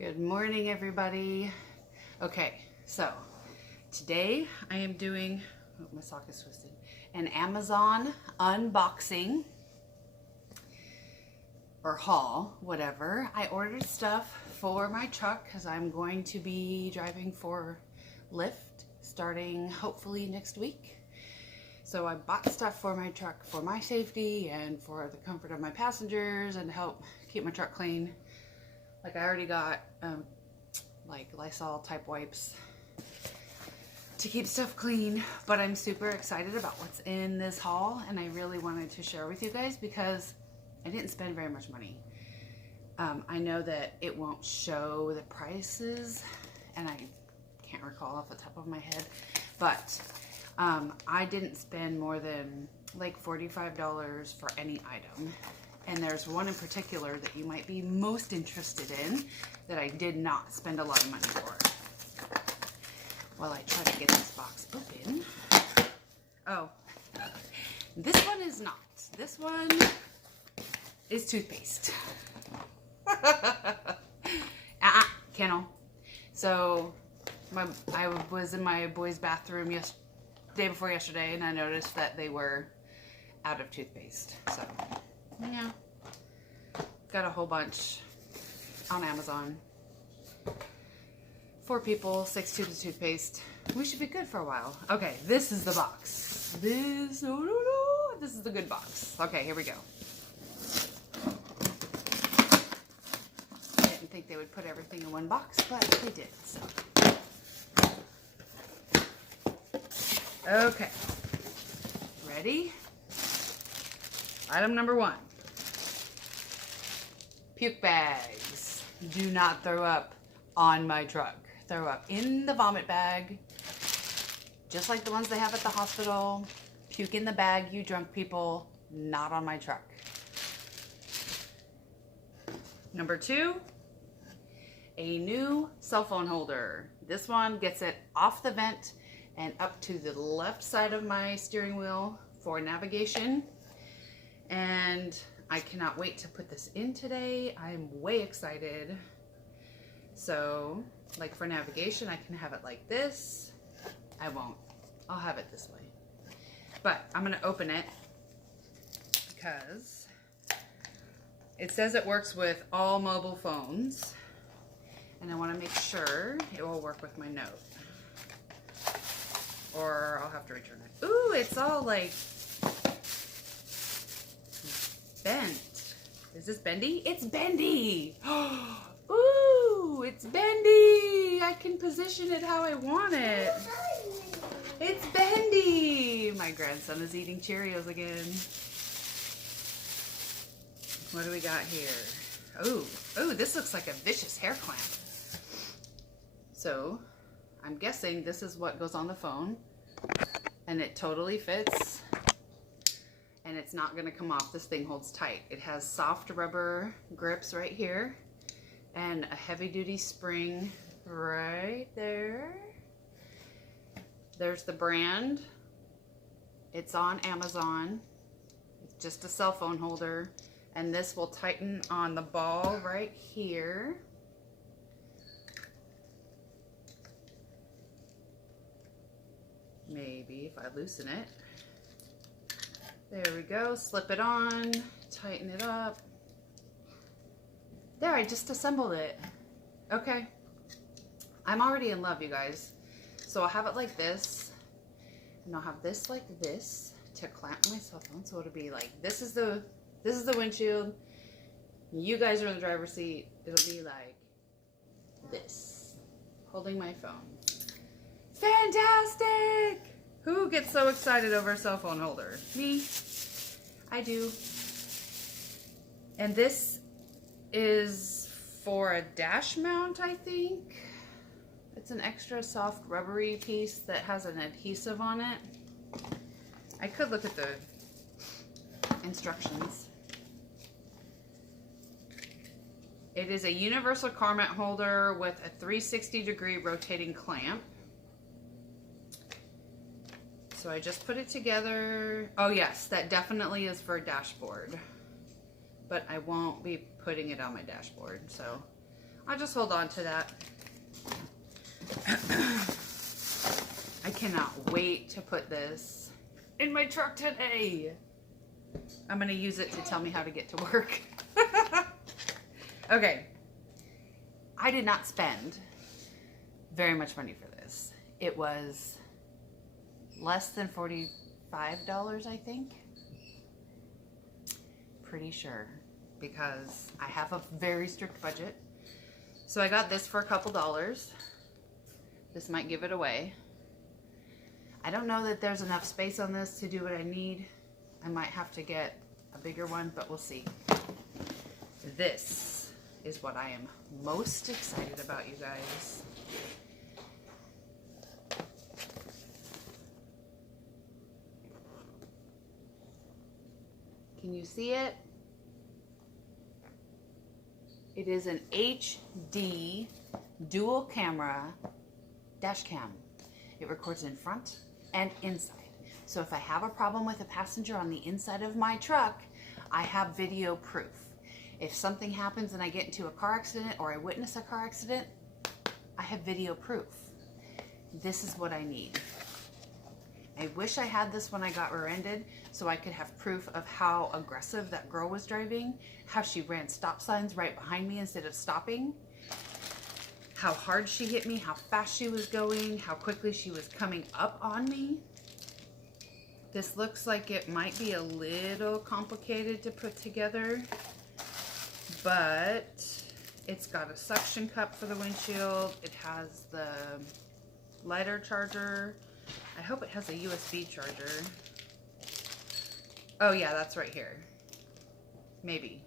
Good morning, everybody. Okay, so today I am doing, oh, my sock is twisted, an Amazon unboxing or haul, whatever. I ordered stuff for my truck because I'm going to be driving for Lyft starting hopefully next week. So I bought stuff for my truck for my safety and for the comfort of my passengers and to help keep my truck clean. Like I already got like Lysol type wipes to keep stuff clean, but I'm super excited about what's in this haul and I really wanted to share with you guys because I didn't spend very much money. I know that it won't show the prices and I can't recall off the top of my head, but I didn't spend more than like $45 for any item. And there's one in particular that you might be most interested in that I did not spend a lot of money for. While I try to get this box open. Oh, this one is not. This one is toothpaste. Kennel. So I was in my boys' bathroom day before yesterday and I noticed that they were out of toothpaste. So yeah, got a whole bunch on Amazon. 4 people, 6 tubes of toothpaste. We should be good for a while. Okay, this is the box. This is the good box. Okay, here we go. I didn't think they would put everything in one box, but they did, so. Okay, ready? Item number 1. Puke bags. Do not throw up on my truck. Throw up in the vomit bag, just like the ones they have at the hospital. Puke in the bag, you drunk people, not on my truck. Number 2, a new cell phone holder. This one gets it off the vent and up to the left side of my steering wheel for navigation. And I cannot wait to put this in today. I'm way excited. So, like for navigation, I can have it like this. I won't. I'll have it this way. But I'm going to open it because it says it works with all mobile phones. And I want to make sure it will work with my Note. Or I'll have to return it. Ooh, it's all like bent. Is this bendy? It's bendy. Ooh, it's bendy. I can position it how I want it. It's bendy. My grandson is eating Cheerios again. What do we got here? Ooh, this looks like a vicious hair clamp. So, I'm guessing this is what goes on the phone. And it totally fits. And it's not going to come off. This thing holds tight. It has soft rubber grips right here and a heavy-duty spring right there. There's the brand. It's on Amazon. It's just a cell phone holder, and this will tighten on the ball right here. Maybe if I loosen it. There we go, slip it on, tighten it up. There, I just assembled it. Okay. I'm already in love, you guys. So I'll have it like this, and I'll have this like this to clamp my cell phone. So it'll be like, this is the windshield. You guys are in the driver's seat. It'll be like this, holding my phone. Fantastic! Who gets so excited over a cell phone holder? Me. I do. And this is for a dash mount, I think. It's an extra soft rubbery piece that has an adhesive on it. I could look at the instructions. It is a universal car mat holder with a 360-degree rotating clamp. So I just put it together. Oh yes, that definitely is for a dashboard. But I won't be putting it on my dashboard. So I'll just hold on to that. I cannot wait to put this in my truck today. I'm going to use it to tell me how to get to work. Okay. I did not spend very much money for this. It was less than $45, I think. Pretty sure, because I have a very strict budget. So I got this for a couple dollars. This might give it away. I don't know that there's enough space on this to do what I need. I might have to get a bigger one, but we'll see. This is what I am most excited about, you guys. Can you see it? It is an HD dual camera dash cam. It records in front and inside. So if I have a problem with a passenger on the inside of my truck, I have video proof. If something happens and I get into a car accident or I witness a car accident, I have video proof. This is what I need. I wish I had this when I got rear-ended so I could have proof of how aggressive that girl was driving, how she ran stop signs right behind me instead of stopping, how hard she hit me, how fast she was going, how quickly she was coming up on me. This looks like it might be a little complicated to put together, but it's got a suction cup for the windshield. It has the lighter charger. I hope it has a USB charger. Oh yeah, that's right here. Maybe.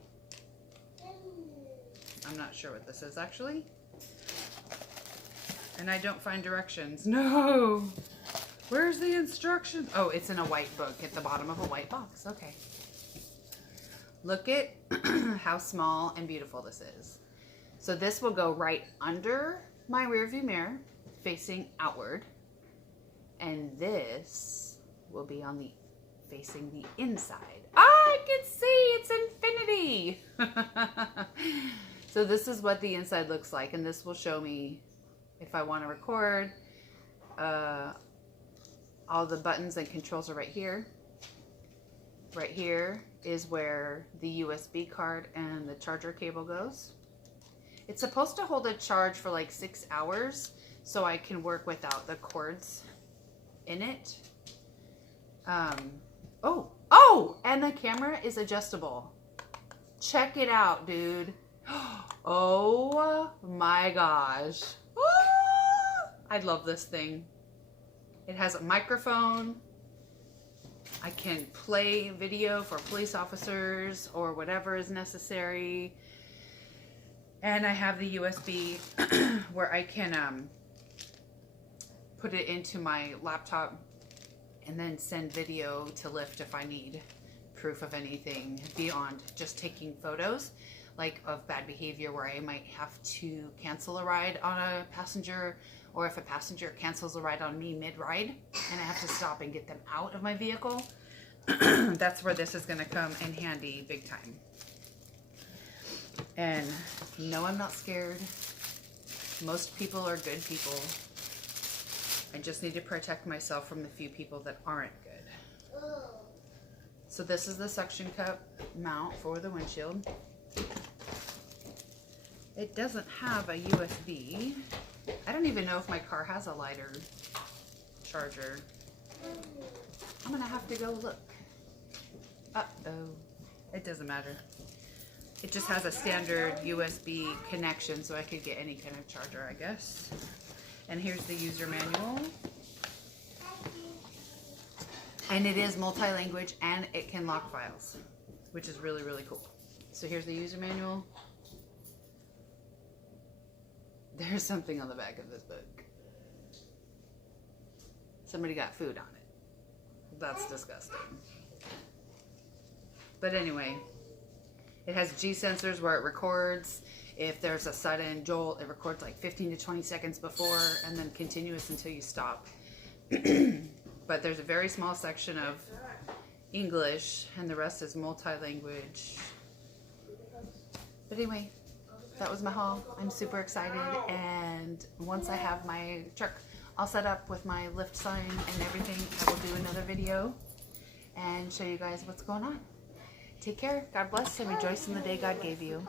I'm not sure what this is actually. And I don't find directions. No! Where's the instructions? Oh, it's in a white book at the bottom of a white box. Okay. Look at how small and beautiful this is. So this will go right under my rear view mirror, facing outward. And this will be on the facing the inside. I can see it's infinity. So this is what the inside looks like, and this will show me if I want to record. All the buttons and controls are right here. Right here is where the USB card and the charger cable goes. It's supposed to hold a charge for like 6 hours, so I can work without the cords in it. Oh, and the camera is adjustable. Check it out, dude. Oh my gosh. I love this thing. It has a microphone. I can play video for police officers or whatever is necessary. And I have the USB where I can put it into my laptop and then send video to Lyft if I need proof of anything beyond just taking photos, like of bad behavior where I might have to cancel a ride on a passenger, or if a passenger cancels a ride on me mid-ride and I have to stop and get them out of my vehicle. That's where this is going to come in handy big time. And no, I'm not scared. Most people are good people. I just need to protect myself from the few people that aren't good. So this is the suction cup mount for the windshield. It doesn't have a USB. I don't even know if my car has a lighter charger. I'm gonna have to go look. Uh-oh. It doesn't matter. It just has a standard USB connection, so I could get any kind of charger, I guess. And here's the user manual. And it is multi-language and it can lock files, which is really, really cool. So here's the user manual. There's something on the back of this book. Somebody got food on it. That's disgusting. But anyway, it has G sensors where it records. If there's a sudden jolt, it records like 15 to 20 seconds before and then continuous until you stop. But there's a very small section of English and the rest is multi-language. But anyway, that was my haul. I'm super excited, and once I have my truck all set up with my Lyft sign and everything, I will do another video and show you guys what's going on. Take care, God bless, and rejoice in the day God gave you.